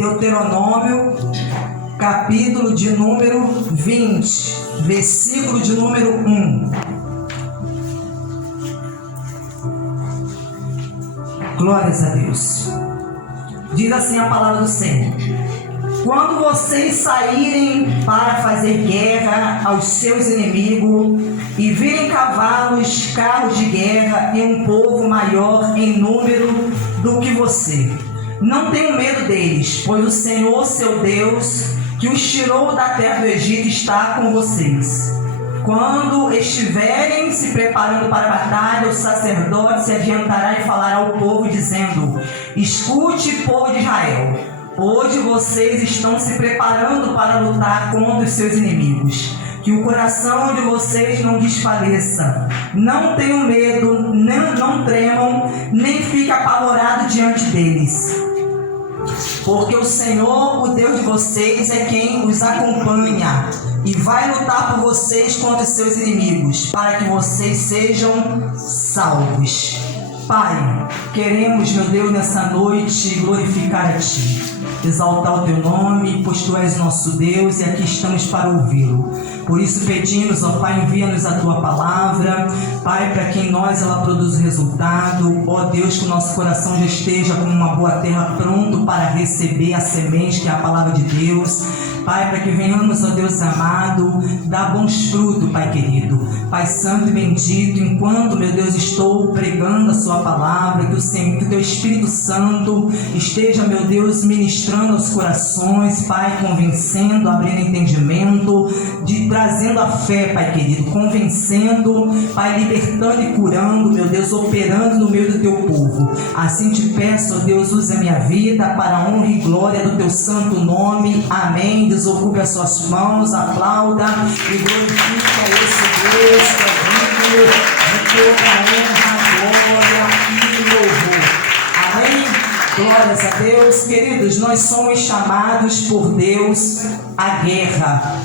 Deuteronômio, capítulo de número 20, versículo de número 1. Glórias a Deus. Diz assim a palavra do Senhor: quando vocês saírem para fazer guerra aos seus inimigos e virem cavalos, carros de guerra e um povo maior em número do que você, não tenham medo deles, pois o Senhor, seu Deus, que os tirou da terra do Egito, está com vocês. Quando estiverem se preparando para a batalha, o sacerdote se adiantará e falará ao povo, dizendo: escute, povo de Israel, hoje vocês estão se preparando para lutar contra os seus inimigos. Que o coração de vocês não desfaleça. Não tenham medo, não tremam, nem fiquem apavorados diante deles. Porque o Senhor, o Deus de vocês, é quem os acompanha e vai lutar por vocês contra os seus inimigos, para que vocês sejam salvos. Pai, queremos, meu Deus, nessa noite glorificar a Ti, exaltar o Teu nome, pois Tu és nosso Deus e aqui estamos para ouvi-lo. Por isso pedimos, ó Pai, envia-nos a Tua palavra, Pai, para que em nós ela produza resultado. Ó Deus, que o nosso coração já esteja como uma boa terra, pronto para receber a semente que é a palavra de Deus. Pai, para que venhamos, ó Deus amado, dar bons frutos, Pai querido. Pai santo e bendito, enquanto, meu Deus, estou pregando a Sua palavra, que o Teu Espírito Santo esteja, meu Deus, ministrando aos corações, Pai, convencendo, abrindo entendimento, trazendo a fé, Pai querido, convencendo, Pai, libertando e curando, meu Deus, operando no meio do Teu povo. Assim te peço, ó Deus, use a minha vida para a honra e glória do Teu santo nome. Amém. Desocupe as suas mãos, aplauda e glorifique a esse Deus que é digno de toda honra, glória e louvor. Amém? Glórias a Deus. Queridos, nós somos chamados por Deus à guerra.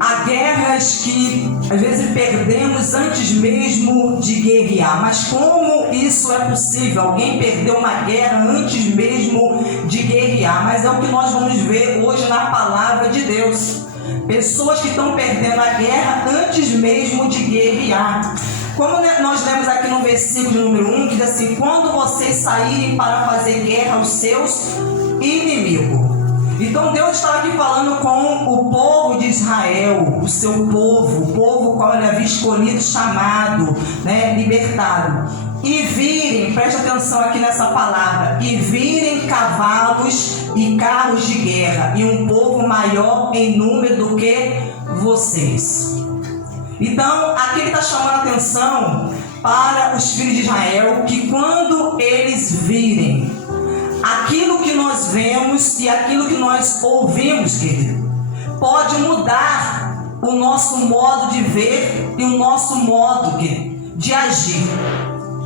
Há guerras que às vezes perdemos antes mesmo de guerrear. Mas como isso é possível? Alguém perdeu uma guerra antes mesmo de guerrear. Mas é o que nós vamos ver hoje na palavra de Deus. Pessoas que estão perdendo a guerra antes mesmo de guerrear. Como nós lemos aqui no versículo número 1, que diz assim: quando vocês saírem para fazer guerra aos seus inimigos. Então Deus estava aqui falando com o povo de Israel, o seu povo, o povo qual ele havia escolhido, chamado, libertado. E virem, preste atenção aqui nessa palavra, e virem cavalos e carros de guerra, e um povo maior em número do que vocês. Então, aqui ele está chamando a atenção para os filhos de Israel, que quando eles virem aquilo que nós vemos e aquilo que nós ouvimos, querido, pode mudar o nosso modo de ver e o nosso modo de agir.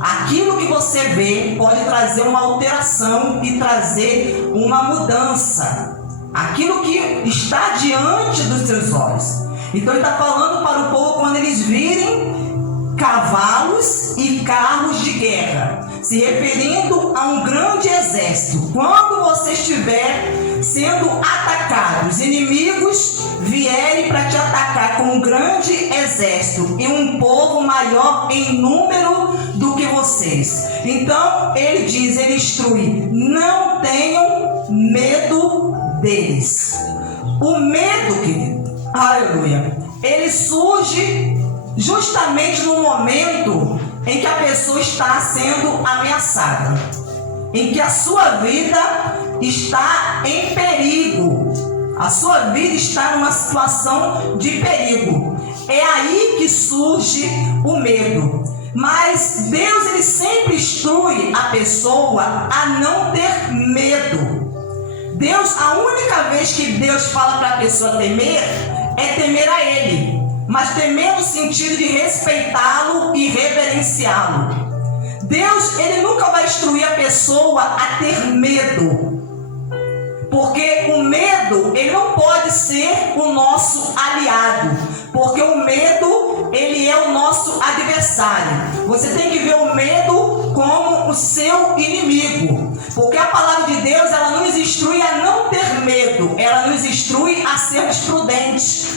Aquilo que você vê pode trazer uma alteração e trazer uma mudança. Aquilo que está diante dos seus olhos. Então ele está falando para o povo quando eles virem cavalos e carros de guerra, se referindo a um grande exército. Quando você estiver sendo atacado, os inimigos vierem para te atacar com um grande exército e um povo maior em número do que vocês. Então ele diz, ele instrui: não tenham medo deles. O medo, querido, aleluia, ele surge justamente no momento em que a pessoa está sendo ameaçada, em que a sua vida está em perigo, a sua vida está numa situação de perigo. É aí que surge o medo. Mas Deus, ele sempre instrui a pessoa a não ter medo. Deus, a única vez que Deus fala para a pessoa temer, é temer a Ele. Mas temer no sentido de respeitá-lo e reverenciá-lo. Deus, ele nunca vai instruir a pessoa a ter medo. Porque o medo, ele não pode ser o nosso aliado. Porque o medo, ele é o nosso adversário. Você tem que ver o medo como o seu inimigo. Porque a palavra de Deus, ela nos instrui sermos prudentes.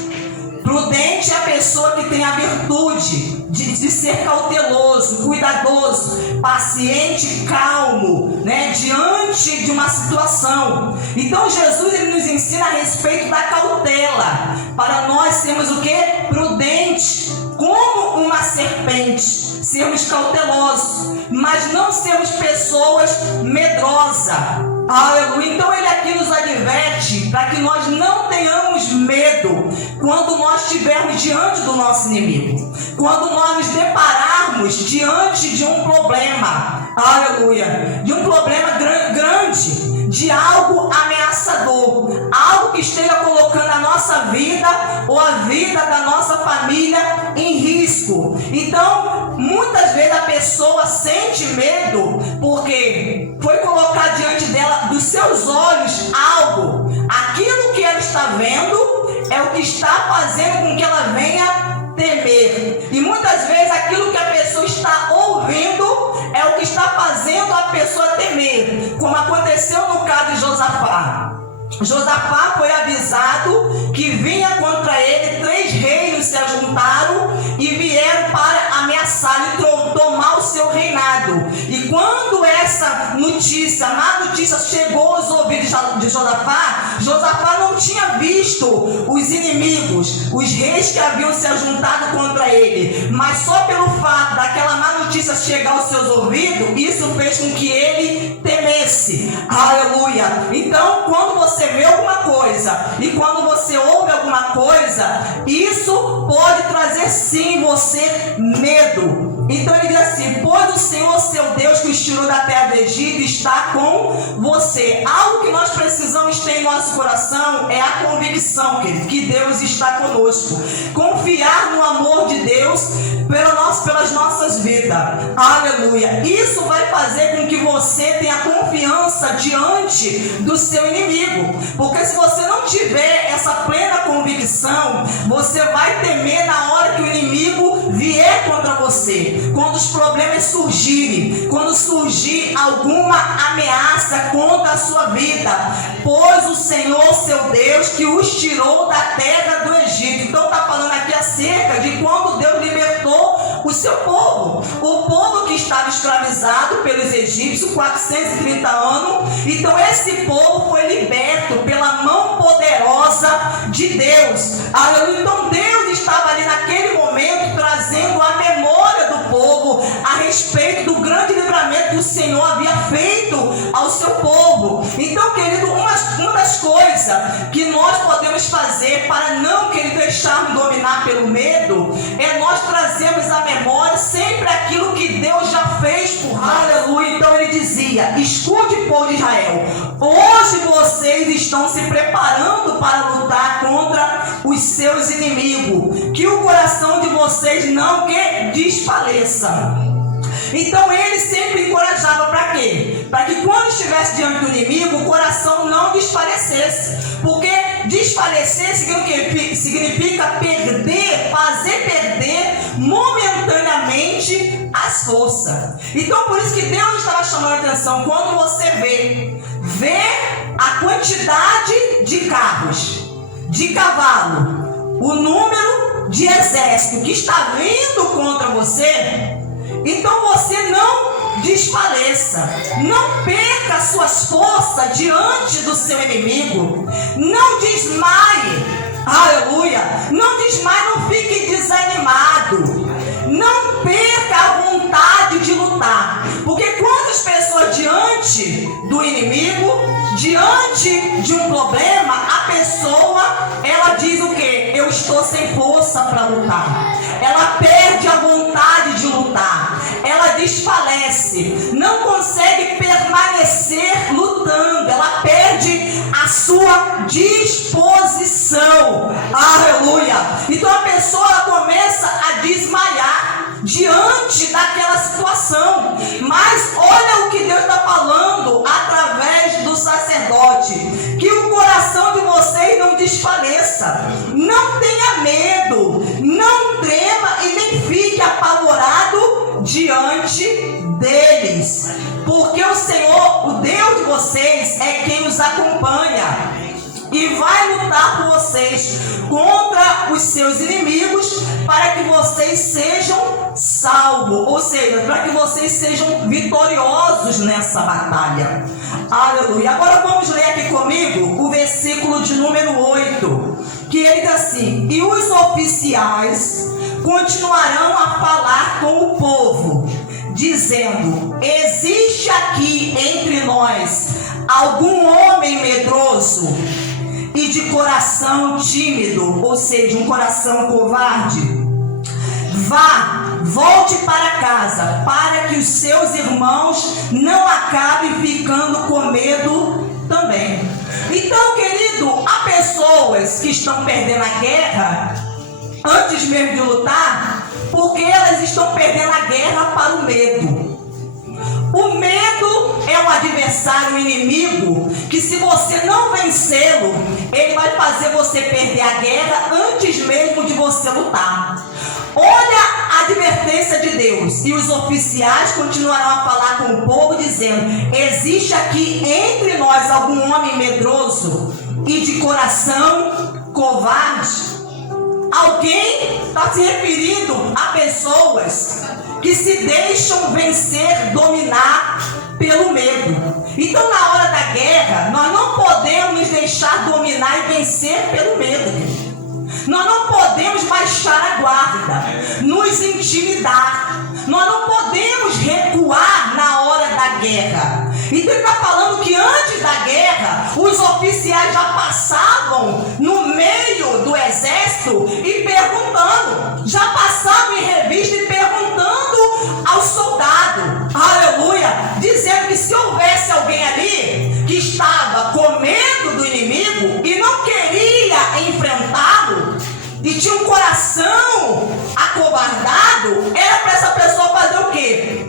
Prudente é a pessoa que tem a virtude de ser cauteloso, cuidadoso, paciente, calmo, né, diante de uma situação. Então Jesus ele nos ensina a respeito da cautela, para nós sermos o que? Prudentes, como uma serpente, sermos cautelosos, mas não sermos pessoas medrosas. Aleluia. Então ele aqui nos adverte para que nós não tenhamos medo quando nós estivermos diante do nosso inimigo, quando nós nos depararmos diante de um problema, aleluia, de um problema grande, de algo ameaçador, algo que esteja colocando a nossa vida ou a vida da nossa família em risco. Então, muitas vezes a pessoa sente medo porque foi colocar diante dela, dos seus olhos, algo. Aquilo que ela está vendo é o que está fazendo com que ela venha temer. E muitas vezes aquilo que a pessoa está ouvindo é o que está fazendo a pessoa temer, como aconteceu no caso de Josafá. Josafá foi avisado que vinha contra ele 3 reinos se ajuntaram e vieram para ameaçar e tomar o seu reinado. E quando essa notícia, má notícia, chegou aos ouvidos de Josafá, Josafá não tinha visto os inimigos, os reis que haviam se ajuntado contra ele, mas só pelo fato daquela má notícia chegar aos seus ouvidos, isso fez com que ele temesse. Aleluia! Então, quando você vê alguma coisa e quando você ouve alguma coisa, isso pode trazer sim em você medo. Então ele diz assim: pois o Senhor seu Deus que os tirou da terra do Egito está com você. Algo que nós precisamos ter em nosso coração é a convicção, querido, que Deus está conosco. Confiar no amor de Deus pelas nossas vidas. Aleluia. Isso vai fazer com que você tenha confiança diante do seu inimigo. Porque se você não tiver essa plena convicção, você vai temer na hora que o inimigo vier contra você. Quando os problemas surgirem, quando surgir alguma ameaça contra a sua vida, pois o Senhor seu Deus que os tirou da terra do Egito. Então está falando aqui acerca de quando Deus libertou o seu povo, o povo que estava escravizado pelos egípcios 430 anos. Então esse povo foi liberto pela mão poderosa de Deus. Então Deus estava ali naquele momento trazendo a memória do povo a respeito do grande livramento que o Senhor havia feito ao seu povo. Então, querido, uma das coisas que nós podemos fazer para não, querido, deixarmos dominar pelo medo é nós trazermos à memória sempre aquilo que Deus já fez por nós. Aleluia. Então ele dizia: escute, povo de Israel, hoje vocês estão se preparando para lutar contra os seus inimigos, que o coração de vocês não desfaleça. Então ele sempre encorajava para quê? Para que quando estivesse diante do inimigo, o coração não desfalecesse. Porque desfalecer significa perder, fazer perder momentaneamente as forças. Então por isso que Deus estava chamando a atenção. Quando você vê a quantidade de carros, de cavalo, o número de exército que está vindo contra você, então você não desfaleça, não perca suas forças diante do seu inimigo, não desmaie, aleluia, não desmaie, não fique desanimado, não perca a vontade de lutar, porque quantas pessoas diante do inimigo, diante de um problema, a pessoa, ela diz o quê? Eu estou sem força para lutar. Ela perde a vontade de lutar. Ela desfalece. Não consegue permanecer lutando. Ela perde a sua disposição. Aleluia. Então a pessoa ela começa a desmaiar diante daquela situação. Mas olha o que Deus está falando através do sacerdote: que o coração de vocês não desfaleça, não tenha medo, não trema e nem fique apavorado diante deles, porque o Senhor, o Deus de vocês, é quem os acompanha. e vai lutar por vocês contra os seus inimigos para que vocês sejam salvos, ou seja, para que vocês sejam vitoriosos nessa batalha. Aleluia. Agora vamos ler aqui comigo o versículo de número 8, que ele diz assim: e os oficiais continuarão a falar com o povo, dizendo: existe aqui entre nós algum homem medroso e de coração tímido, ou seja, um coração covarde? Volte para casa, para que os seus irmãos não acabem ficando com medo também. Então, querido, há pessoas que estão perdendo a guerra antes mesmo de lutar, porque elas estão perdendo a guerra para o medo. O medo é um adversário, um inimigo, que se você não vencê-lo, ele vai fazer você perder a guerra antes mesmo de você lutar. Olha a advertência de Deus. E os oficiais continuarão a falar com o povo, dizendo: existe aqui entre nós algum homem medroso e de coração covarde? Alguém está se referindo a pessoas que se deixam vencer, dominar pelo medo. Então, na hora da guerra, nós não podemos nos deixar dominar e vencer pelo medo. Nós não podemos baixar a guarda, nos intimidar. Nós não podemos recuar na hora da guerra. Então ele está falando que antes da guerra, os oficiais já passavam no meio do exército e perguntando, já passavam em revista e perguntando ao soldado, aleluia, dizendo que se houvesse alguém ali que estava com medo do inimigo e não queria enfrentá-lo, e tinha um coração acovardado, era para essa pessoa fazer o quê?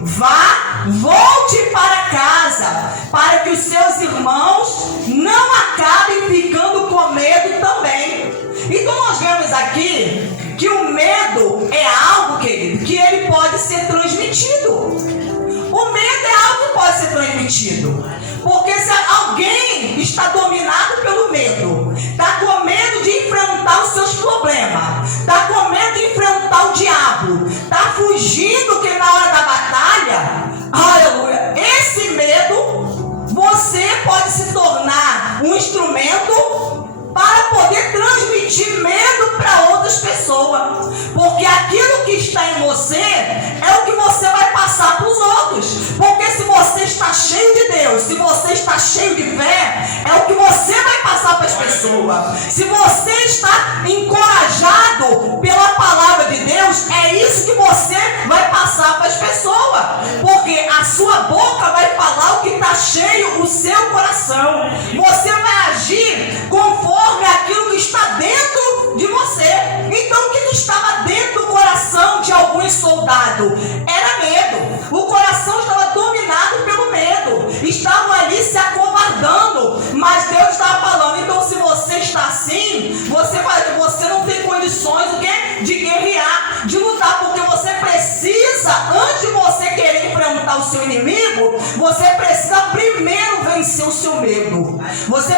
Volte para casa, para que os seus irmãos não acabem ficando com medo também. Então nós vemos aqui que o medo é algo, querido, que ele pode ser transmitido. O medo é algo que pode ser transmitido. Porque se alguém está dominado pelo medo, está com medo de enfrentar os seus problemas, está com medo de enfrentar o diabo, está fugindo que na hora da batalha, aleluia, esse medo, você pode se tornar um instrumento para poder transmitir medo para outras pessoas. Porque aquilo que está em você é o que você vai passar para os outros. Porque se você está cheio de Deus, se você está cheio de fé, é o que você vai passar para as pessoas. Se você está encorajado pela palavra de Deus, é isso que você vai passar para as pessoas. Porque a sua boca vai falar o que está cheio o seu coração. Você vai agir conforme aquilo que está dentro de você. Então, o que estava dentro do coração de alguns soldados era medo. O coração estava dominado pelo medo. Estavam ali se acovardando. Mas Deus estava falando: então, se você está assim, você não tem condições de guerrear, de lutar, porque você precisa, antes de você querer enfrentar o seu inimigo, você precisa primeiro vencer o seu medo. Você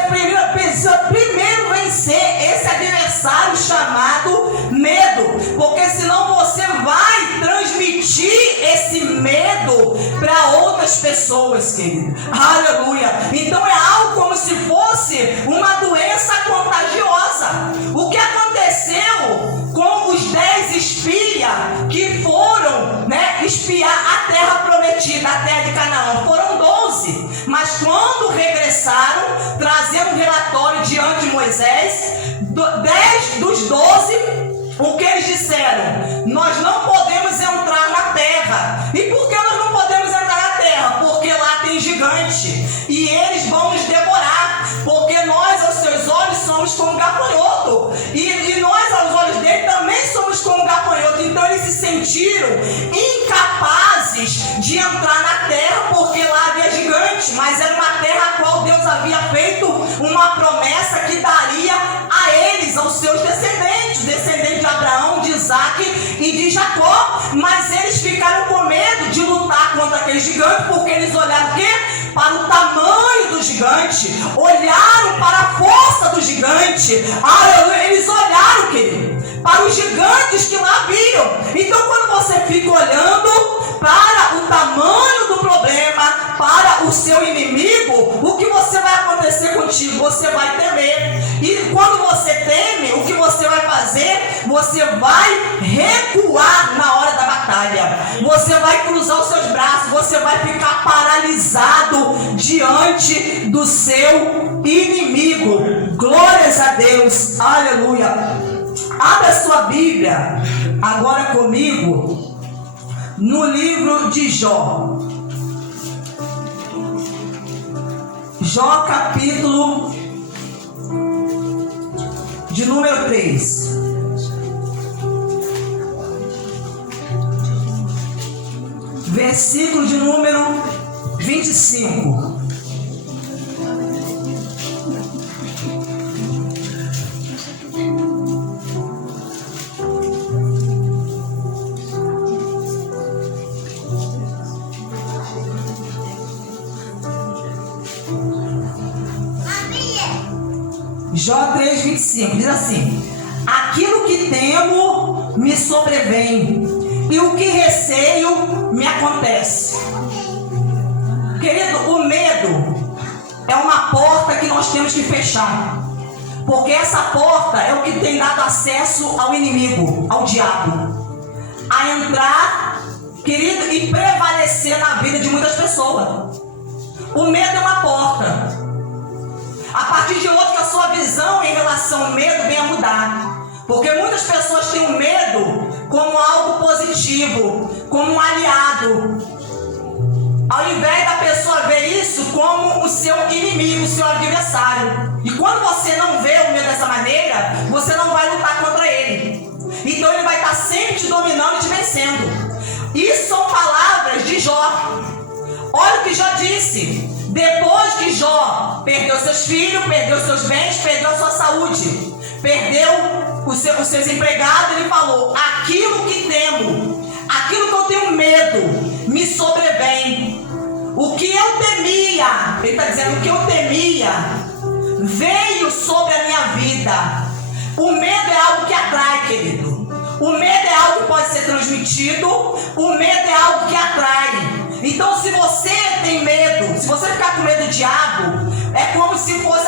precisa primeiro vencer esse adversário chamado medo, porque senão você vai transmitir esse medo para outras pessoas, querido. Aleluia. Então é algo como se fosse uma doença contagiosa. O que aconteceu com os 10 espias que foram espiar a terra prometida, a terra de Canaã? Foram 12, mas quando regressaram, trazendo um relatório diante de Moisés, 10 dos 12, o que eles disseram? Nós não podemos entrar na terra. E por que nós não podemos entrar na terra? Porque lá tem gigante e eles vão nos devorar, porque nós aos seus olhos somos como gafanhoto, e nós aos olhos dele também somos como gafanhoto. Então eles se sentiram incapazes de entrar na terra, porque lá havia gigante, mas era uma terra a qual Deus havia feito uma promessa que daria a eles, aos seus descendentes de Abraão, de Isaac e de Jacó. Mas eles ficaram com medo de lutar contra aquele gigante, porque eles olharam o quê? Para o tamanho do gigante, olharam para a força do gigante. frente, aleluia, eles olharam, querido, para os gigantes que lá haviam. Então, quando você fica olhando para o tamanho do problema, para o seu inimigo, o que você vai acontecer contigo? Você vai temer. E quando você teme, o que você vai fazer? Você vai recuar na hora da batalha. Você vai cruzar os seus braços, você vai ficar paralisado diante do seu inimigo. Glórias a Deus, aleluia. Abra a sua Bíblia agora comigo no livro de Jó. Jó, capítulo de número 3. Versículo de número 25. Jó 3,25 diz assim: aquilo que temo me sobrevém, e o que receio me acontece. Querido, o medo é uma porta que nós temos que fechar, porque essa porta é o que tem dado acesso ao inimigo, ao diabo, a entrar, querido, e prevalecer na vida de muitas pessoas. O medo é uma porta. A partir de hoje, que a sua visão em relação ao medo venha mudar. Porque muitas pessoas têm o medo como algo positivo, como um aliado. Ao invés da pessoa ver isso como o seu inimigo, o seu adversário. E quando você não vê o medo dessa maneira, você não vai lutar contra ele. Então ele vai estar sempre te dominando e te vencendo. Isso são palavras de Jó. Olha o que Jó disse. Depois que Jó perdeu seus filhos, perdeu seus bens, perdeu a sua saúde, perdeu os seus empregados, ele falou: aquilo que temo, aquilo que eu tenho medo, me sobrevém. O que eu temia, ele está dizendo, o que eu temia, veio sobre a minha vida. O medo é algo que atrai, querido. O medo é algo que pode ser transmitido, o medo é algo que atrai. Então, se você tem medo, se você ficar com medo do diabo, é como se fosse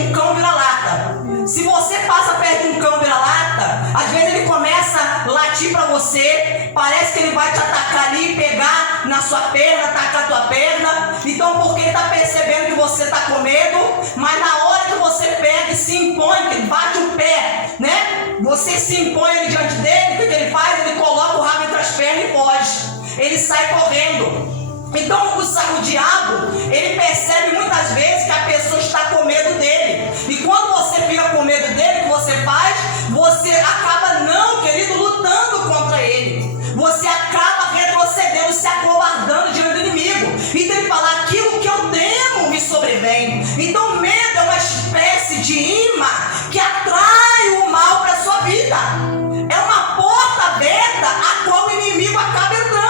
um cão vira-lata. Se você passa perto de um cão vira-lata, às vezes ele começa a latir para você, parece que ele vai te atacar ali, pegar na sua perna, atacar a tua perna. Então, porque ele está percebendo que você está com medo, mas na hora que você pega e se impõe, que ele bate o pé, né? Você se impõe ali diante dele, o que ele faz? Ele coloca o rabo entre as pernas e foge. Ele sai correndo. Então o diabo, ele percebe muitas vezes que a pessoa está com medo dele. E quando você fica com medo dele, o que você faz? Você acaba não, querido, lutando contra ele. Você acaba retrocedendo, se acovardando diante do inimigo. Então ele fala: aquilo que eu temo me sobrevém. Então medo é uma espécie de imã que atrai o mal para a sua vida. É uma porta aberta a qual o inimigo acaba entrando.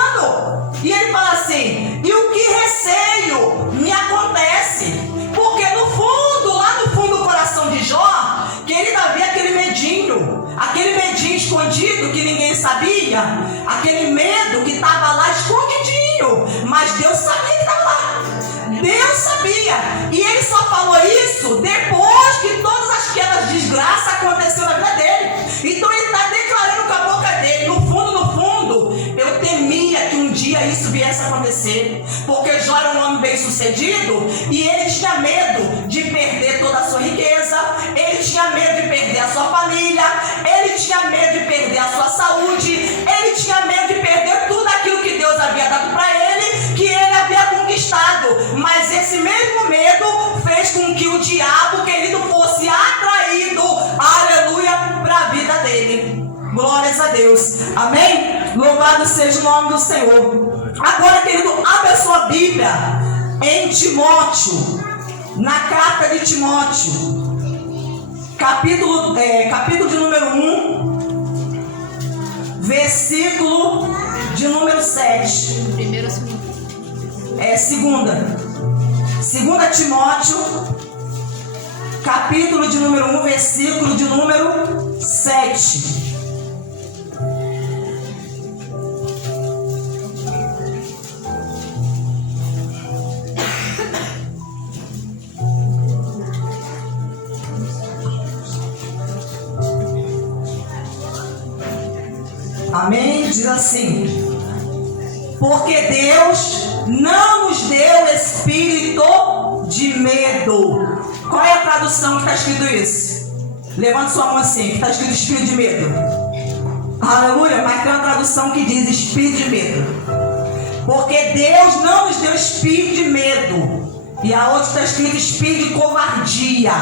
E ele fala assim: e o que receio me acontece. Porque no fundo, lá no fundo do coração de Jó, querido, havia aquele medinho escondido que ninguém sabia, aquele medo que estava lá escondidinho, mas Deus sabia que estava lá. Deus sabia. E ele só falou isso depois que todas aquelas desgraças aconteceram na vida dele. Então ele está declarando com a boca dele: no fundo, eu temia que um dia isso viesse a acontecer, porque Jó era um homem bem sucedido e ele tinha medo de perder toda a sua riqueza, ele tinha medo de perder a sua família, ele tinha medo de perder a sua saúde, ele tinha medo de perder tudo aquilo que Deus havia dado para ele, que ele havia conquistado. Mas esse mesmo medo fez com que o diabo, querido, fosse atraído, aleluia, para a vida dele. Glórias a Deus, amém? Louvado seja o nome do Senhor. Agora, querido, abra a sua Bíblia em Timóteo, na carta de Timóteo, capítulo de número 1, versículo de número 7. Primeiro ou segundo? Segunda Timóteo, capítulo de número 1, versículo de número 7. Amém? Diz assim: porque Deus não nos deu espírito de medo. Qual é a tradução que está escrito isso? Levante sua mão assim, que está escrito espírito de medo. Aleluia, mas tem uma tradução que diz espírito de medo. Porque Deus não nos deu espírito de medo. E a outra está escrito espírito de covardia,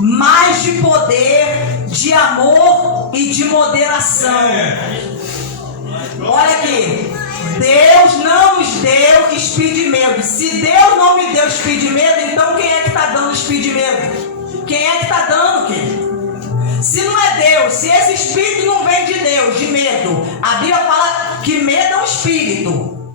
mas de poder, de amor e de moderação. Olha aqui, Deus não nos deu espírito de medo. Se Deus não me deu espírito de medo, então quem é que está dando espírito de medo? Quem é que está dando, querido? Se não é Deus, se esse espírito não vem de Deus, de medo, a Bíblia fala que medo é um espírito.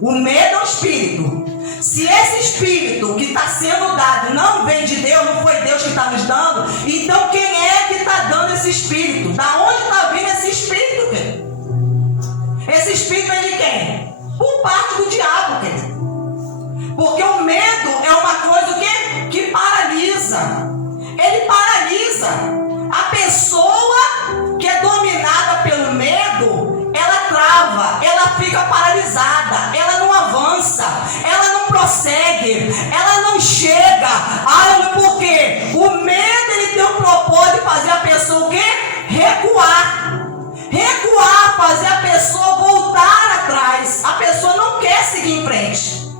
O medo é um espírito. Se esse espírito que está sendo dado não vem de Deus, não foi Deus que está nos dando, então quem é que está dando esse espírito? Da onde está vindo esse espírito, querido? Esse espírito vem de quem? Por parte do diabo, querido. Porque o medo é uma coisa que paralisa. Ele paralisa. A pessoa que é dominada pelo medo, ela trava, ela fica paralisada, ela não avança, ela não prossegue, ela não chega. Por quê? O medo, ele tem o propósito de fazer a pessoa o quê? Recuar. Recuar, fazer a pessoa voltar atrás. A pessoa não quer seguir em frente.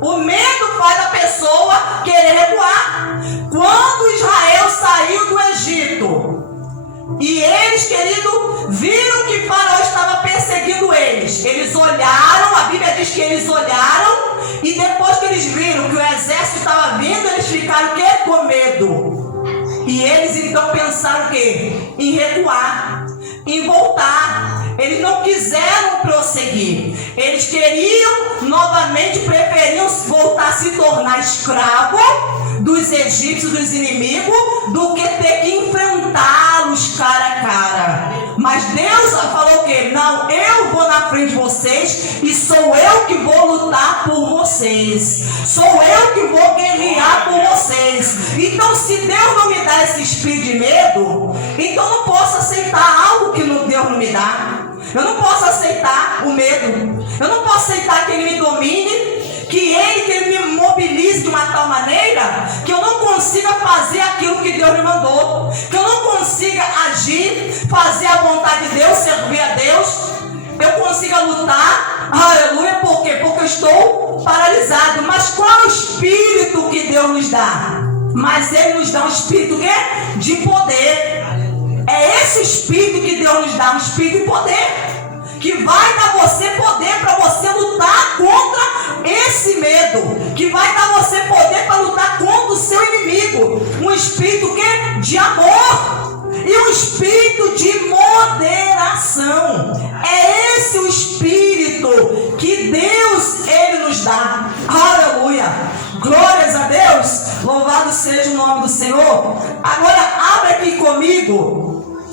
O medo faz a pessoa querer recuar. Quando Israel saiu do Egito e eles, querido, viram que Faraó estava perseguindo eles, eles olharam, a Bíblia diz que eles olharam, e depois que eles viram que o exército estava vindo, eles ficaram o quê? Com medo. E eles então pensaram o quê? Em recuar, em voltar. Eles não quiseram prosseguir. Eles queriam novamente, preferiam voltar a se tornar escravo dos egípcios, dos inimigos, do que ter que enfrentá-los cara a cara. Mas Deus falou o quê? Não, eu vou na frente de vocês e sou eu que vou lutar por vocês. Sou eu que vou guerrear por vocês. Então, se Deus não me dá esse espírito de medo, então eu não posso aceitar algo que Deus não me dá. Eu não posso aceitar o medo. Eu não posso aceitar que Ele me domine, que Ele me mobilize de uma tal maneira que eu não consiga fazer aquilo que Deus me mandou, que eu não consiga agir, fazer a vontade de Deus, servir a Deus, eu consiga lutar, aleluia, por quê? Porque eu estou paralisado. Mas qual é o espírito que Deus nos dá? Mas Ele nos dá um espírito de poder. É esse espírito que Deus nos dá, um espírito de poder, que vai dar você poder para você lutar contra esse medo, que vai dar você poder para lutar contra o seu inimigo. Um espírito de amor e um espírito de moderação. É esse o espírito que Deus, Ele nos dá. Aleluia! Glórias a Deus! Louvado seja o nome do Senhor. Agora abre aqui comigo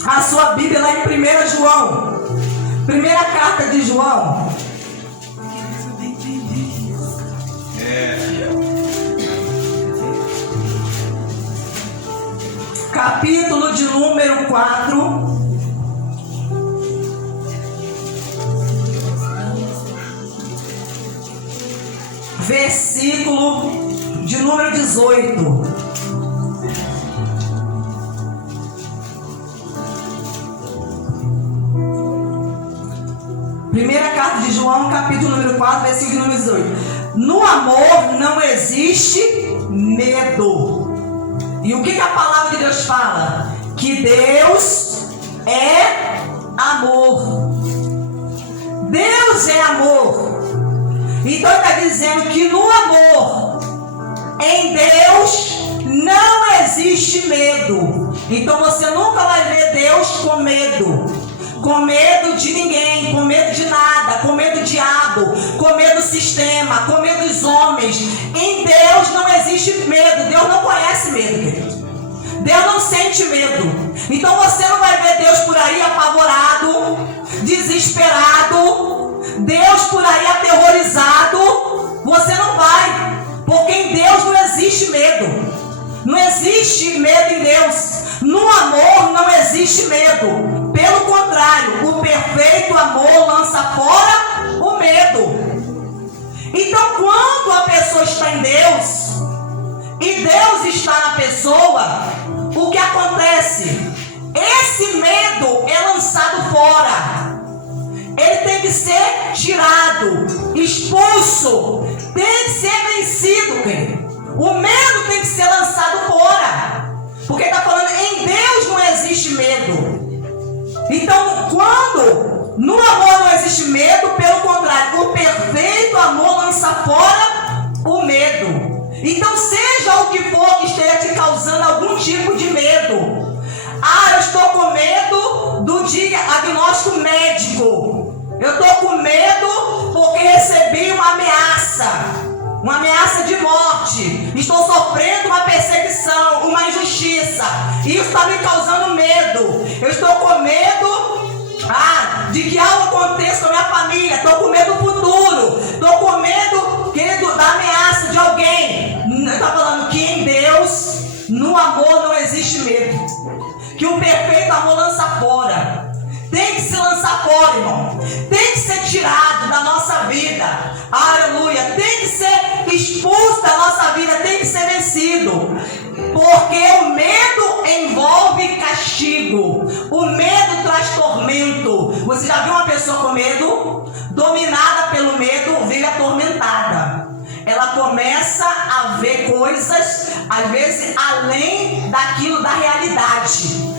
a sua Bíblia lá em 1 João. Primeira carta de João. Capítulo de número 4. Versículo de número 18. Primeira carta de João, capítulo número 4, versículo número 18. No amor não existe medo. E o que a palavra de Deus fala? Que Deus é amor. Deus é amor. Então está dizendo que no amor, em Deus, não existe medo. Então você nunca vai ver Deus com medo. com medo de ninguém, com medo de nada, com medo do diabo, com medo do sistema, com medo dos homens. Em Deus não existe medo. Deus não conhece medo, querido. Deus não sente medo. Então você não vai ver Deus por aí apavorado, desesperado, Deus por aí aterrorizado. Você não vai, porque em Deus não existe medo. Não existe medo em Deus. No amor não existe medo. Pelo contrário, o perfeito amor lança fora o medo. Então, quando a pessoa está em Deus e Deus está na pessoa, o que acontece? Esse medo é lançado fora. Ele tem que ser tirado, expulso, tem que ser vencido, querido. O medo tem que ser lançado fora. Porque está falando, em Deus não existe medo. Então, quando no amor não existe medo, pelo contrário, o perfeito amor lança fora o medo. Então, seja o que for que esteja te causando algum tipo de medo. Ah, eu estou com medo do diagnóstico médico. Eu estou com medo porque recebi uma ameaça de morte. Estou sofrendo uma perseguição, uma injustiça. Isso está me causando medo. Eu estou com medo de que algo aconteça com a minha família. Estou com medo do futuro. Estou com medo, querido, da ameaça de alguém. Está falando que em Deus, no amor não existe medo. Que o perfeito amor lança fora. Tem que se lançar fora, irmão. Tem que ser tirado da nossa vida. Aleluia. Tem que ser expulso da nossa vida. Tem que ser vencido. Porque o medo envolve castigo. O medo traz tormento. Você já viu uma pessoa com medo? Dominada pelo medo, vive atormentada. Ela começa a ver coisas, às vezes, além daquilo da realidade.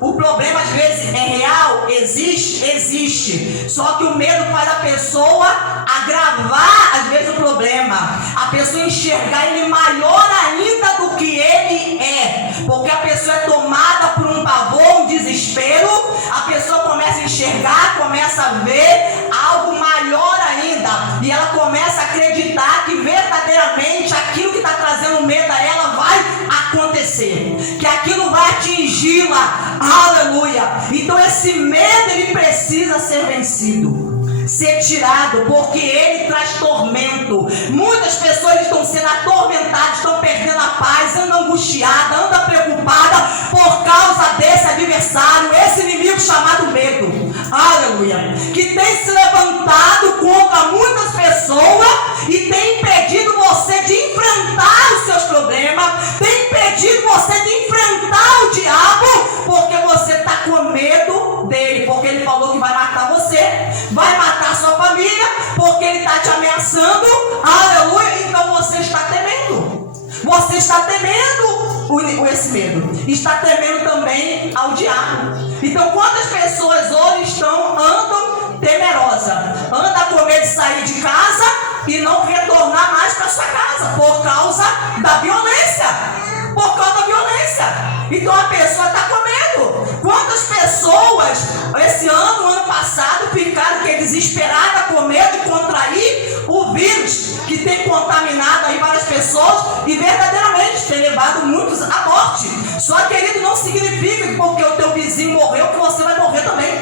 O problema, às vezes, é real, existe. Só que o medo faz a pessoa agravar, às vezes, o problema. A pessoa enxergar ele maior ainda do que ele é. Porque a pessoa é tomada por um pavor, um desespero. A pessoa começa a enxergar, começa a ver algo maior ainda. E ela começa a acreditar que verdadeiramente aquilo que está trazendo medo a ela vai acontecer. Que aquilo vai atingi-la. Aleluia. Então esse medo ele precisa ser vencido, ser tirado, porque ele traz tormento. Muitas pessoas estão sendo atormentadas, estão perdendo a paz, andam angustiadas, andam preocupadas por causa desse adversário, esse inimigo chamado medo. Aleluia. Que tem se levantado contra muitas pessoas e tem impedido você de enfrentar os seus problemas, tem impedido você de enfrentar o diabo, porque você está com medo dele, porque ele falou que vai matar você, vai matar a sua família, porque ele está te ameaçando. Aleluia. Então você está temendo. Você está temendo esse medo. Está temendo também ao diabo. Então quantas pessoas hoje andam temerosas, andam com medo de sair de casa e não retornar mais para sua casa por causa da violência. Então a pessoa está com medo. Quantas pessoas esse ano passado ficaram desesperadas, com medo de contrair o vírus que tem contaminado aí várias pessoas e verdadeiramente tem levado muitos à morte. Só, querido, não significa que porque o teu vizinho morreu que você vai morrer também.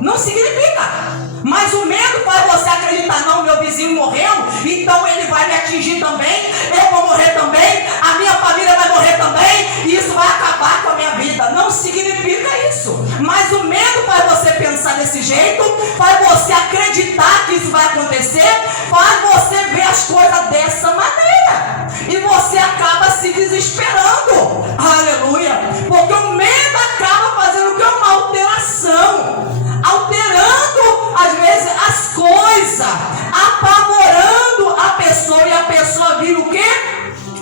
Não significa. Mas o medo faz você acreditar, não, meu vizinho morreu, então ele vai me atingir também, eu vou morrer também, a minha família vai morrer também, e isso vai acabar com a minha vida. Não significa isso. Mas o medo faz você pensar desse jeito, faz você acreditar que isso vai acontecer, faz você ver as coisas dessa maneira. E você acaba se desesperando. Aleluia. Porque o medo acaba fazendo o que? Uma alteração. Alterando, às vezes, as coisas, apavorando a pessoa, e a pessoa vive o quê?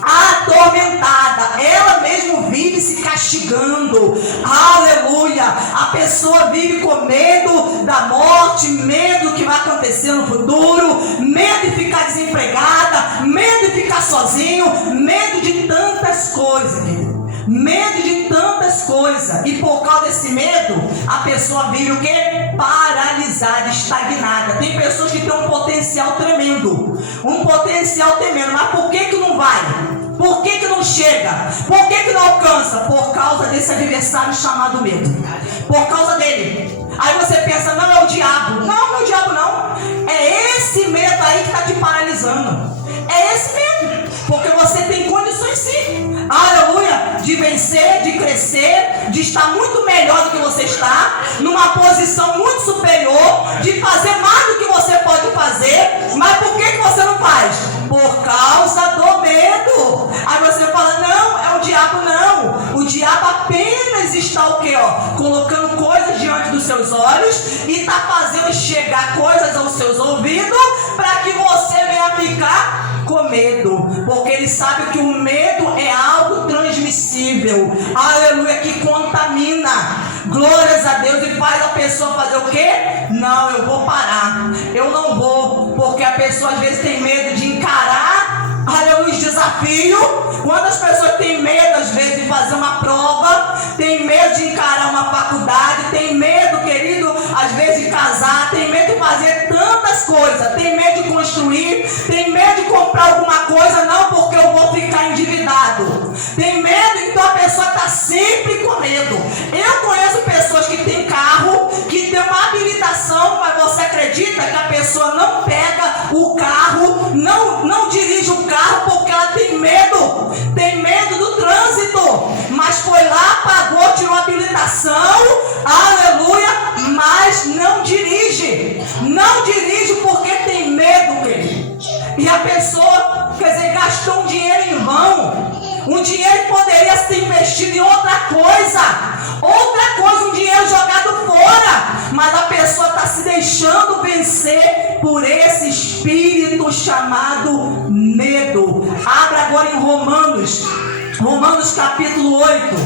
Atormentada. Ela mesmo vive se castigando. Aleluia. A pessoa vive com medo da morte, medo do que vai acontecer no futuro, medo de ficar desempregada, medo de ficar sozinho, medo de tantas coisas, medo de tantas coisas. coisa. E por causa desse medo, a pessoa vive o quê? Paralisada, estagnada. Tem pessoas que têm um potencial tremendo. Um potencial tremendo. Mas por que não vai? Por que não chega? Por que não alcança? Por causa desse adversário chamado medo. Por causa dele. Aí você pensa, não, é o diabo. Não é o diabo não. É esse medo aí que está te paralisando. É esse medo. Porque você tem condições sim. Aleluia. De vencer, de crescer, de estar muito melhor do que você está, numa posição muito superior, de fazer mais do que você pode fazer. Mas por que você não faz? Por causa do medo. Aí você fala, não, é o diabo não. O diabo apenas está o quê? Colocando coisas diante dos seus olhos e está fazendo chegar coisas aos seus ouvidos para que você venha ficar com medo, porque ele sabe que o medo é algo transmissível, aleluia, que contamina, glórias a Deus, e faz a pessoa fazer o quê? Não, eu vou parar, eu não vou, porque a pessoa às vezes tem medo de encarar, aleluia, desafio. Quantas pessoas têm medo às vezes de fazer uma prova, tem medo de encarar uma faculdade, tem medo, querido, às vezes de casar, tem medo de fazer tantas coisas, tem medo de construir, tem medo de comprar alguma coisa, não, porque eu vou ficar endividado. Tem medo, então a pessoa está sempre com medo. Eu conheço pessoas que têm carro, que tem uma habilitação, mas você acredita que a pessoa não pega o carro, não dirige o carro porque ela tem medo do trânsito, mas foi lá, pagou, tirou a habilitação, aleluia, mas não dirige porque tem medo, querido. E a pessoa, quer dizer, gastou um dinheiro em vão, um dinheiro que poderia ser investido em outra coisa, um dinheiro jogado fora, mas a pessoa está se deixando vencer por esse espírito chamado medo. Abra agora em Romanos capítulo 8,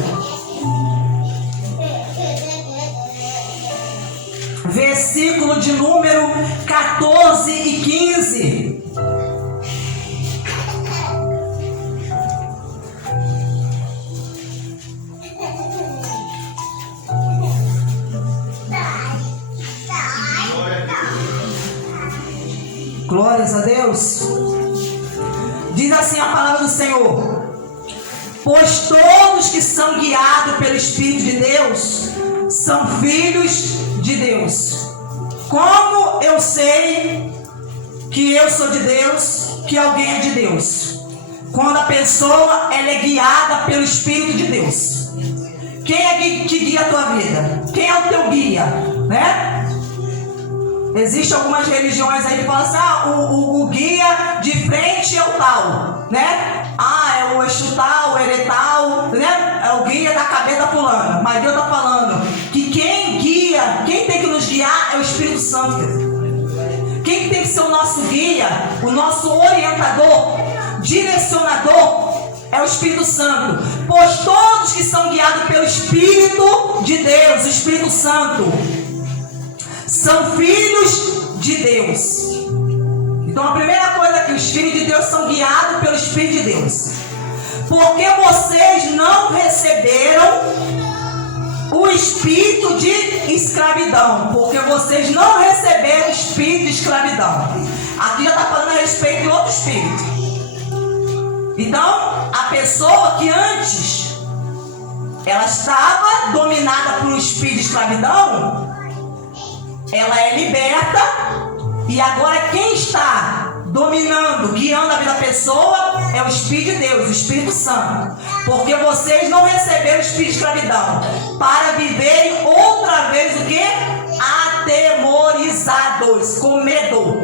versículo de número 14 e 15. Glórias a Deus. Diz assim a palavra do Senhor: pois todos que são guiados pelo Espírito de Deus são filhos de Deus. Como eu sei que eu sou de Deus, que alguém é de Deus? Quando a pessoa ela é guiada pelo Espírito de Deus. Quem é que guia a tua vida? Quem é o teu guia? Né? Existem algumas religiões aí que falam assim, o guia de frente é o tal, né? É o Exu tal, o Eretal, né? É o guia da cabeça fulana. Mas Deus está falando que quem tem que nos guiar é o Espírito Santo. Quem tem que ser o nosso guia, o nosso orientador, direcionador, é o Espírito Santo. Pois todos que são guiados pelo Espírito de Deus, o Espírito Santo, são filhos de Deus. Então a primeira coisa é que os filhos de Deus são guiados pelo Espírito de Deus. Porque vocês não receberam o espírito de escravidão. Porque vocês não receberam o espírito de escravidão. Aqui já está falando a respeito de outro espírito. Então a pessoa que antes ela estava dominada por um espírito de escravidão, ela é liberta, e agora quem está dominando, guiando a vida da pessoa é o Espírito de Deus, o Espírito Santo. Porque vocês não receberam o espírito de escravidão para viverem outra vez o quê? Atemorizados, com medo.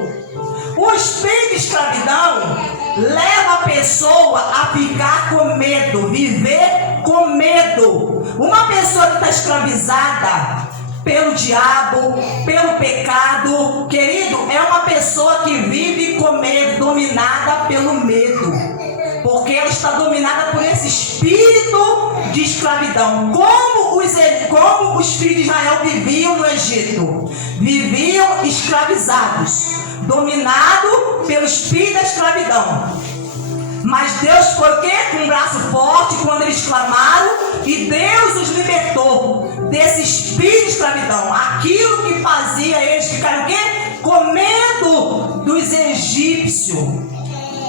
O espírito de escravidão leva a pessoa a ficar com medo, viver com medo. Uma pessoa que está escravizada pelo diabo, pelo pecado, querido, é uma pessoa que vive com medo, dominada pelo medo, porque ela está dominada por esse espírito de escravidão. Como os filhos de Israel viviam no Egito, viviam escravizados, dominados pelo espírito da escravidão. Mas Deus foi o quê? Com um braço forte, quando eles clamaram, E Deus os libertou desse espírito de escravidão. Aquilo que fazia eles ficarem o quê? Comendo dos egípcios.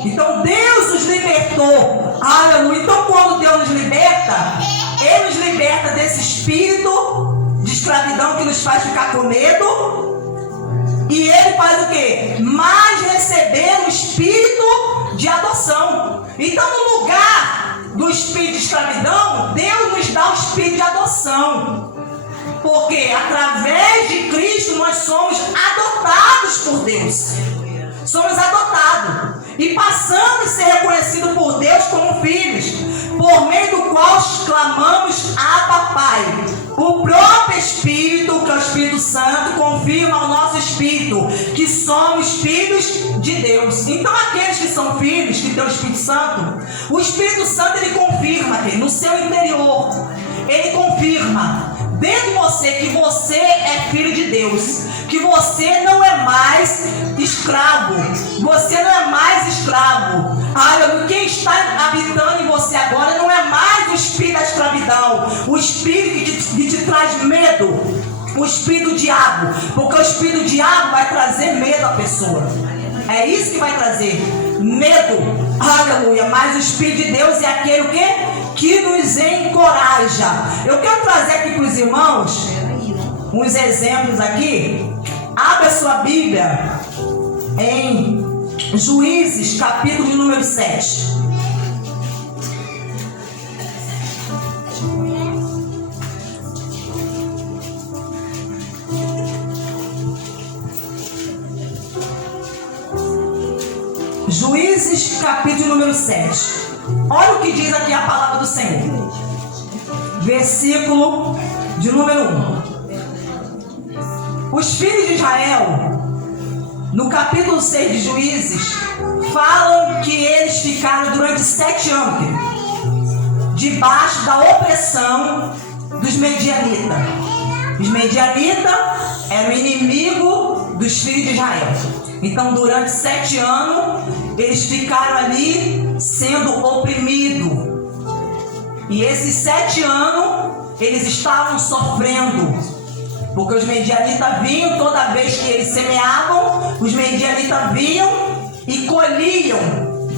Então Deus os libertou. Aleluia. Então quando Deus nos liberta, Ele nos liberta desse espírito de escravidão que nos faz ficar com medo. E Ele faz o quê? Mas receber o espírito de adoção. Então no lugar do espírito de escravidão, Deus nos dá o espírito de adoção. Porque através de Cristo nós somos adotados por Deus. Somos adotados. E passamos a ser reconhecidos por Deus como filhos, por meio do qual clamamos Abba Pai. O próprio Espírito, que é o Espírito Santo, confirma ao nosso Espírito que somos filhos de Deus. Então aqueles que são filhos, que têm o Espírito Santo, o Espírito Santo ele confirma no seu interior. Ele confirma dentro de você que você é filho de Deus, que você não é mais escravo, você não é mais escravo. Quem está habitando em você agora não é mais o espírito da escravidão, o espírito que te traz medo, o espírito do diabo, porque o espírito do diabo vai trazer medo à pessoa. É isso que vai trazer medo. Aleluia. Mas o Espírito de Deus é aquele que nos encoraja. Eu quero trazer aqui para os irmãos uns exemplos aqui. Abra sua Bíblia em Juízes, capítulo de número 7. Juízes, capítulo número 7. Olha o que diz aqui a palavra do Senhor. Versículo de número 1. Os filhos de Israel, no capítulo 6 de Juízes, falam que eles ficaram durante 7 anos debaixo da opressão dos medianitas. Os medianitas eram inimigo dos filhos de Israel. Então durante 7 anos eles ficaram ali sendo oprimidos. E esses 7 anos eles estavam sofrendo, porque os medianitas vinham toda vez que eles semeavam, os medianitas vinham e colhiam,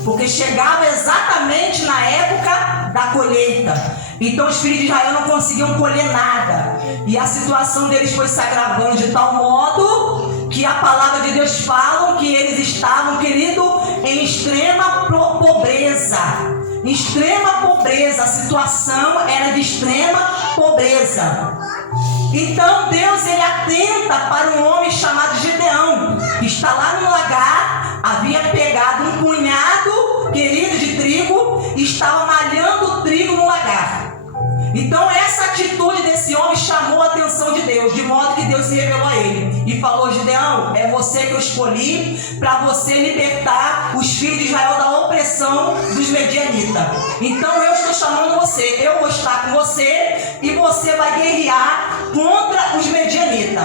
porque chegava exatamente na época da colheita. Então os filhos de Israel não conseguiam colher nada, e a situação deles foi se agravando de tal modo que a palavra de Deus fala que eles estavam, querido, em extrema pobreza. Extrema pobreza, a situação era de extrema pobreza. Então Deus ele atenta para um homem chamado Gideão, que está lá no lagar, havia pegado um punhado, querido, de trigo e estava malhando o trigo no lagar. Então essa atitude desse homem chamou a atenção de Deus, de modo que Deus se revelou a ele e falou: Gideão, é você que eu escolhi para você libertar os filhos de Israel da opressão dos medianitas. Então eu estou chamando você, eu vou estar com você e você vai guerrear contra os medianitas.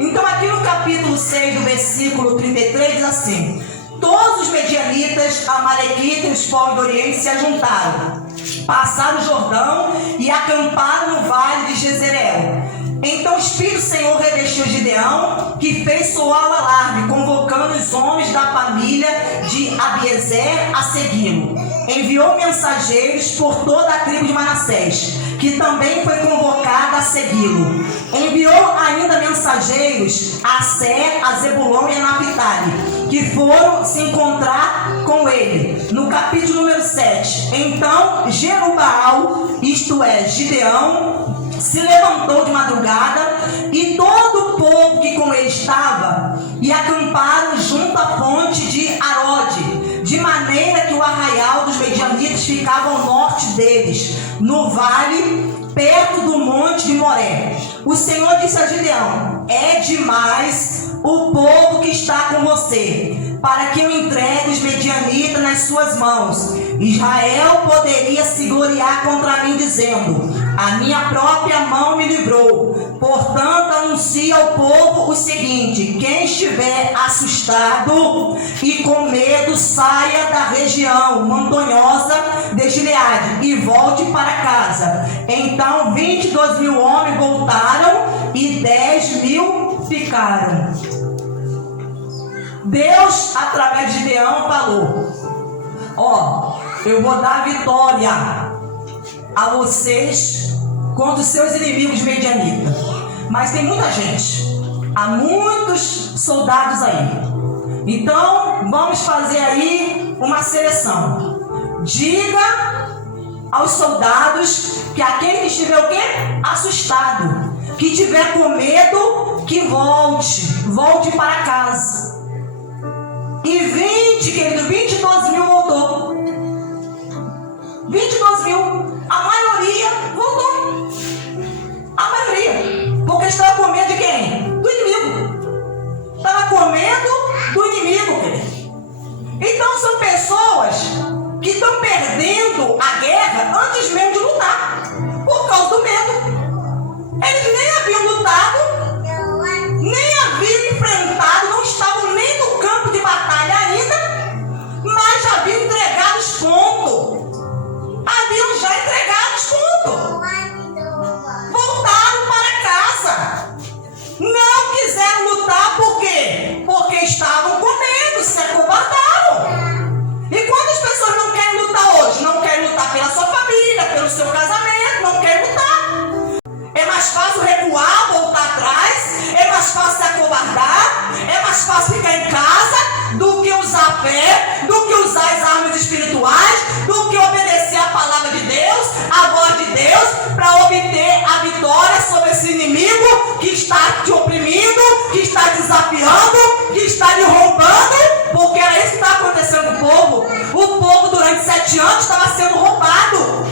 Então aqui no capítulo 6, do versículo 33, diz assim: todos os medianitas, amalequitas e os povos do Oriente se ajuntaram, passaram o Jordão e acamparam no vale de Jezreel. Então o Espírito do Senhor revestiu Gideão, que fez soar o alarme, convocando os homens da família de Abiezer a segui-lo. Enviou mensageiros por toda a tribo de Manassés, que também foi convocada a segui-lo. Enviou ainda mensageiros a Aser, a Zebulon e a Naphtali, que foram se encontrar com ele. No capítulo número 7, então Jerubbaal, isto é, Gideão, se levantou de madrugada e todo o povo que com ele estava, e acamparam junto à fonte de Arode, de maneira que o arraial dos medianitas ficava ao norte deles, no vale, perto do monte de Moré. O Senhor disse a Gideão: é demais o povo que está com você, para que eu entregue os medianitas nas suas mãos. Israel poderia se gloriar contra mim, dizendo: a minha própria mão me livrou. Portanto, anuncie ao povo o seguinte: quem estiver assustado e com medo, saia da região montanhosa de Gileade e volte para casa. Então 22.000 homens voltaram e 10.000 ficaram. Deus, através de Gideão, falou: eu vou dar vitória a vocês contra os seus inimigos medianitas. Mas tem muita gente, há muitos soldados aí. Então vamos fazer aí uma seleção. Diga aos soldados que aquele que estiver o quê? Assustado, que tiver com medo, que volte para casa. E 22.000 voltou. 22.000, a maioria voltou. A maioria, porque estava com medo de quem? Do inimigo. Estava com medo do inimigo, querido. Então são pessoas que estão perdendo a guerra antes mesmo de lutar, por causa do medo. Eles nem haviam lutado, nem haviam enfrentado, não estavam nem no campo de batalha ainda, mas já haviam entregado os pontos. Haviam já entregado os pontos. Voltaram para casa. Não quiseram lutar, por quê? Porque estavam com medo, se acovardaram. E quantas pessoas não querem lutar hoje? Não querem lutar pela sua família, pelo seu casamento, não querem lutar. É mais fácil recuar, voltar atrás, é mais fácil se acovardar, é mais fácil ficar em casa do que usar a fé, do que usar as armas espirituais, do que obedecer a palavra de Deus, a voz de Deus, para obter a vitória sobre esse inimigo que está te oprimindo, que está desafiando, que está lhe roubando, porque era isso que estava acontecendo com o povo. O povo durante 7 anos estava sendo roubado.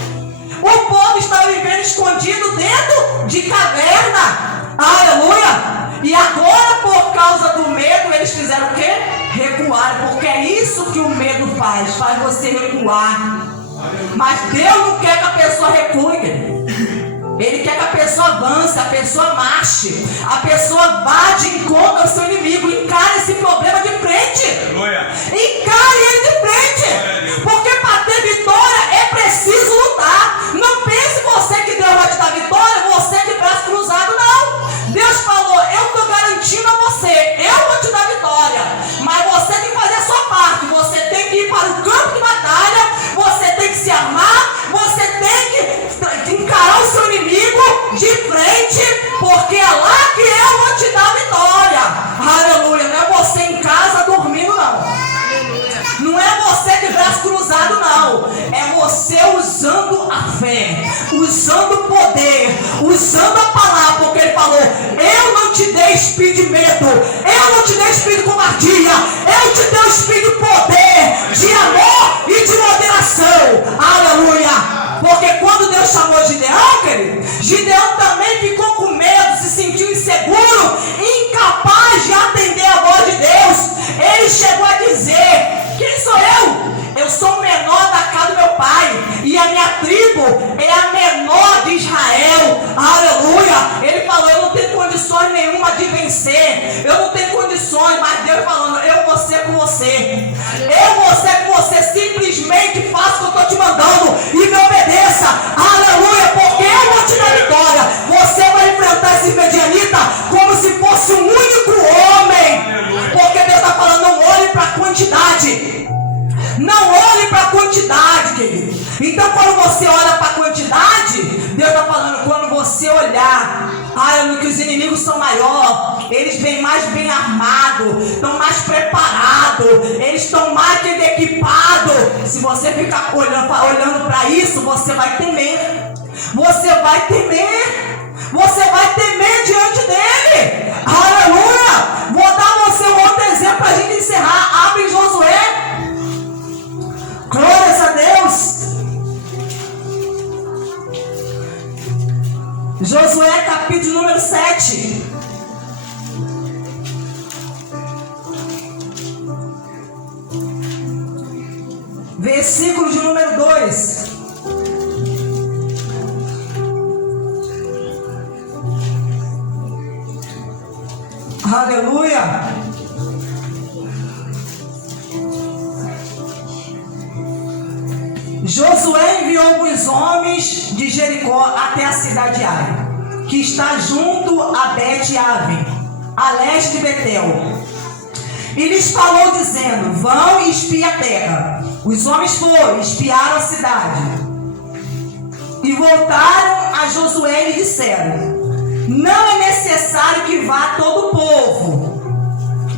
O povo estava vivendo escondido dentro de caverna. Aleluia! E agora, por causa do medo, eles fizeram o quê? Recuar, porque é isso que o medo faz você recuar. Mas Deus não quer que a pessoa recue, querido. Ele quer que a pessoa avance, a pessoa marche, a pessoa vá de encontro ao seu inimigo, encare esse problema de frente. Encare ele de frente. Porque para ter vitória é preciso lutar. Não pense você que Deus vai te dar vitória, você de braço cruzado, não. Deus falou: eu estou garantindo a você, eu vou te dar vitória. Mas você tem que fazer a sua parte. Você tem que ir para o campo de batalha, você tem que se armar, você tem que encarar o seu inimigo de frente, porque é lá que eu vou te dar a vitória. Aleluia. Não é você em casa dormindo, não. Não é você de braço cruzado, não. É você usando a fé, usando o poder, usando a palavra, porque ele falou: eu não te dei espírito de medo, eu não te dei espírito de covardia, eu te dei o espírito de poder, de amor e de moderação. Aleluia. Porque quando Deus chamou Gideão, querido, Gideão também ficou com medo, se sentiu inseguro, incapaz de atender a voz de Deus. Ele chegou a dizer: quem sou eu? Eu sou o menor da casa do meu pai, e a minha tribo é a menor de Israel. Aleluia. Ele falou: eu não tenho condições nenhuma de vencer, eu não tenho condições. Mas Deus falando: eu vou ser com você, eu vou ser com você. Simplesmente faça o que eu estou te mandando e me obedeça. Aleluia. Porque eu vou te dar vitória. Você vai enfrentar esse medianita como se fosse um único homem. Porque Deus está falando: não olhe para a quantidade, não olhe para a quantidade, querido. Então quando você olha para a quantidade, Deus está falando: quando você olhar, que os inimigos são maiores, eles vêm mais bem armados, estão mais preparados, eles estão mais bem equipados. Se você ficar olhando para isso, você vai temer. Você vai temer. Você vai temer diante dele. Aleluia. Vou dar a você um outro exemplo para a gente encerrar. Abre Josué. Glórias a Deus. Josué capítulo número 7. versículo de número 2. Aleluia. Josué enviou alguns homens de Jericó até a cidade de Ai, que está junto a Bet-Aven, a leste de Betel. E lhes falou dizendo: vão e espiem a terra. Os homens foram, espiaram a cidade. E voltaram a Josué e lhe disseram: não é necessário que vá todo o povo.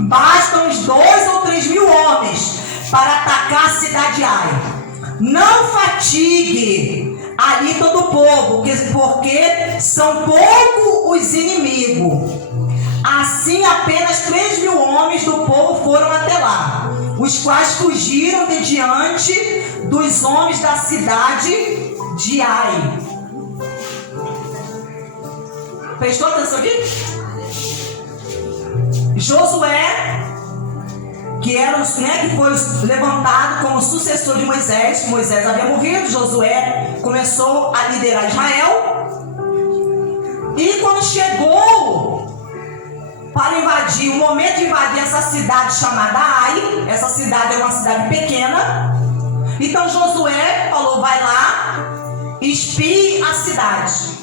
Bastam uns 2 ou 3 mil homens para atacar a cidade de Ai. Não fatigue ali todo o povo, porque são poucos os inimigos. Assim, apenas 3 mil homens do povo foram até lá, os quais fugiram de diante dos homens da cidade de Ai. Prestou atenção aqui? Josué, que foi levantado como sucessor de Moisés. Moisés havia morrido, Josué começou a liderar Israel. E quando chegou para invadir, o momento de invadir essa cidade chamada Ai, essa cidade é uma cidade pequena. Então Josué falou: vai lá, espie a cidade.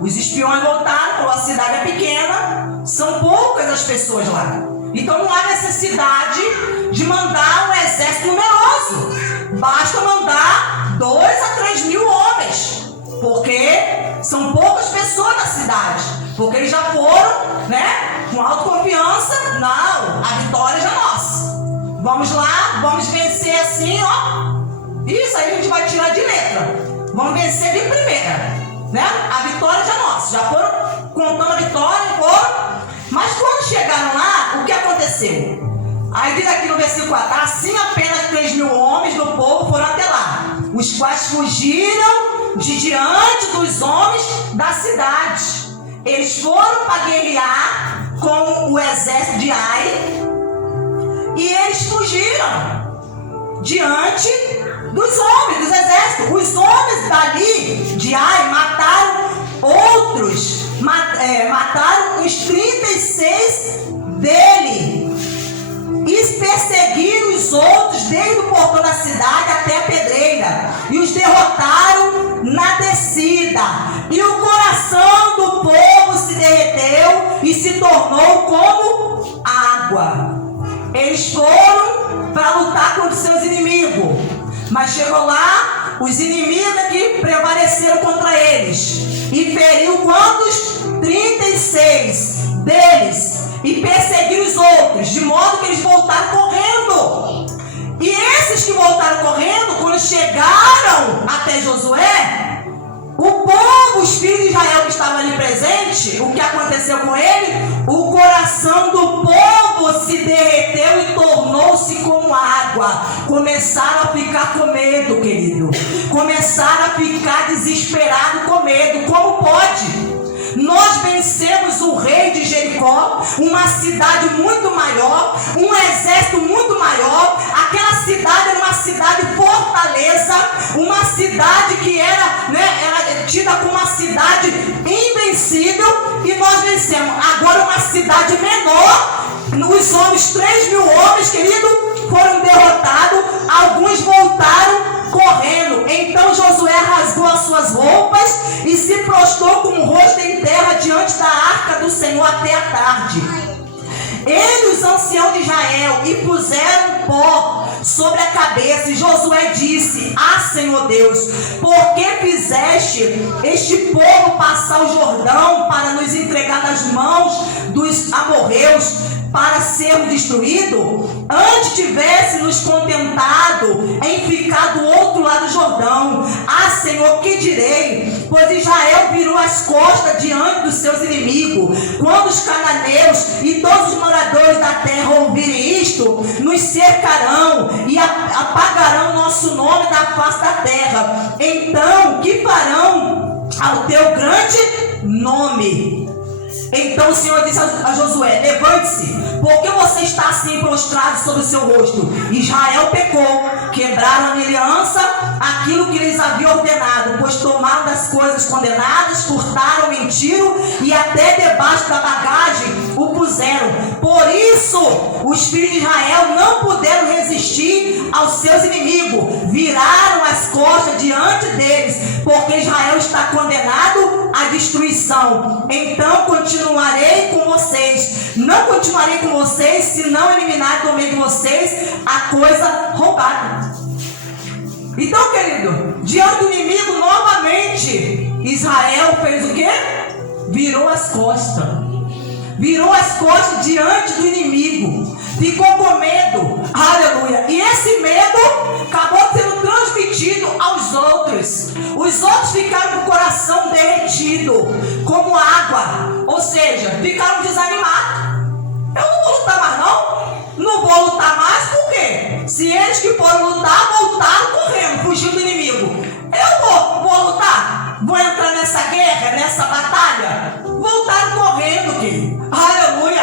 Os espiões voltaram, falou: a cidade é pequena, são poucas as pessoas lá. Então não há necessidade de mandar um exército numeroso. Basta mandar 2 a 3 mil homens, porque são poucas pessoas na cidade. Porque eles já foram, com autoconfiança. Não, a vitória já é nossa. Vamos lá, vamos vencer assim, ó. Isso aí a gente vai tirar de letra. Vamos vencer de primeira. A vitória já é nossa. Já foram contando a vitória, foram. Mas quando chegaram lá, o que aconteceu? Aí diz aqui no versículo 4: assim apenas 3 mil homens do povo foram até lá, os quais fugiram de diante dos homens da cidade. Eles foram para guerrear com o exército de Ai, e eles fugiram diante dos homens, dos exércitos. Os homens dali de Ai mataram outros, mataram os 36 dele, e perseguiram os outros desde o portão da cidade até a pedreira, e os derrotaram na descida. E o coração do povo se derreteu e se tornou como água. Eles foram para lutar contra os seus inimigos, mas chegou lá, os inimigos que prevaleceram contra eles, e feriu quantos? 36 deles, e perseguiram os outros, de modo que eles voltaram correndo. E esses que voltaram correndo, quando chegaram até Josué, o povo, os filhos de Israel que estavam ali presentes, o que aconteceu com ele? O coração do povo se derreteu e tornou-se como água. Começaram a ficar com medo, querido. Começaram a ficar desesperados com medo. Como pode? Nós vencemos o rei de Jericó, uma cidade muito maior, um exército muito maior. Aquela cidade era uma cidade fortaleza, uma cidade que era tida como uma cidade invencível, e nós vencemos. Agora uma cidade menor, os homens, 3 mil homens, querido, foram derrotados, alguns voltaram correndo. Então Josué rasgou as suas roupas e se prostrou com o rosto em terra diante da arca do Senhor até a tarde. Ele e os anciãos de Israel e puseram pó sobre a cabeça, e Josué disse: Senhor Deus, por que fizeste este povo passar o Jordão para nos entregar nas mãos dos amorreus, para sermos destruídos? Antes tivesse nos contentado em ficar do outro lado do Jordão. Senhor, que direi? Pois Israel virou as costas diante dos seus inimigos. Quando os cananeus e todos os moradores da terra ouvirem isto, nos cercarão e apagarão nosso nome da face da terra. Então, que farão ao teu grande nome? Então o Senhor disse a Josué: levante-se, porque você está assim prostrado sobre o seu rosto. Israel pecou, quebraram a minha aliança, aquilo que lhes havia ordenado, pois tomaram das coisas condenadas, furtaram, mentiram e até debaixo da bagagem o puseram. Por isso os filhos de Israel não puderam resistir aos seus inimigos, viraram as costas diante deles, porque Israel está condenado à destruição. Então continuarei com vocês, não continuarei com vocês, se não eliminar do meio de vocês a coisa roubada. Então, querido, diante do inimigo novamente, Israel fez o quê? Virou as costas. Virou as costas diante do inimigo. Ficou com medo. Aleluia. E esse medo acabou sendo transmitido aos outros. Os outros ficaram com o coração derretido, como água. Ou seja, ficaram desanimados. Eu não vou lutar mais não. Não vou lutar mais, por quê? Se eles que foram lutar, voltaram correndo, fugindo do inimigo. Eu vou lutar. Vou entrar nessa guerra, nessa batalha. Voltaram correndo, querido. Aleluia.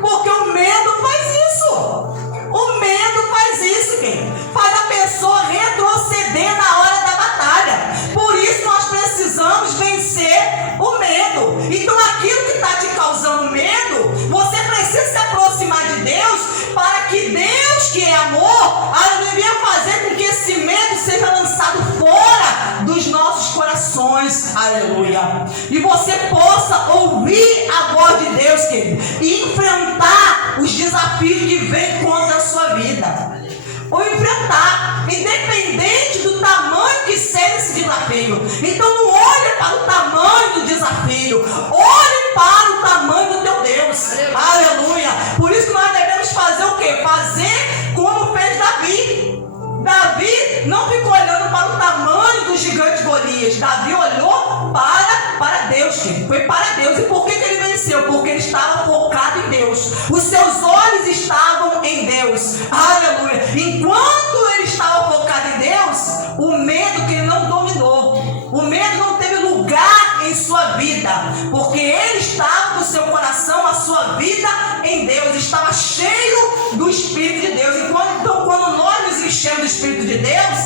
Porque o medo faz isso. O medo faz isso, querido. Faz a pessoa retroceder na hora da batalha. Por isso nós precisamos vencer o medo. Então aquilo que está te causando medo, você precisa se aproximar de Deus, para que Deus, que é amor, venha fazer com que esse medo seja lançado fora dos nossos corações. Aleluia. E você possa ouvir a voz de Deus, querido, e enfrentar os desafios que vêm contra a sua vida. Ou enfrentar, independente do tamanho que seja esse desafio. Então não olhe para o tamanho do desafio, olhe para o tamanho do teu Deus. Aleluia. Por isso que nós devemos fazer o quê? Fazer como fez Davi. Davi não ficou olhando para o tamanho do gigante Golias. Davi olhou para Deus, foi para Deus. E por que ele venceu? Porque ele estava focado em Deus. Os seus olhos estavam em Deus. Aleluia. Enquanto ele estava focado em Deus, o medo que ele não dominou, o medo não teve lugar em sua vida, porque ele estava com o seu coração, a sua vida em Deus, estava cheio do Espírito de Deus. Então quando nós nos enchemos do Espírito de Deus,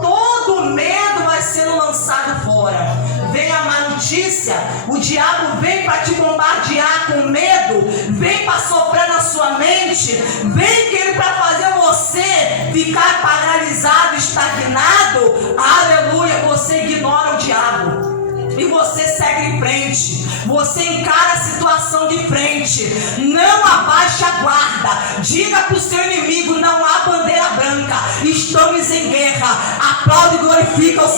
todo medo vai sendo lançado fora. Vem a má notícia, o diabo vem para te bombardear com medo, vem para soprar na sua mente, vem querer para fazer você ficar paralisado, estagnado. Aleluia. Você ignora o diabo e você segue em frente, você encara a situação de frente, não abaixa a guarda. Diga para o seu inimigo: não há bandeira branca, estamos em guerra. Aplaude e glorifica o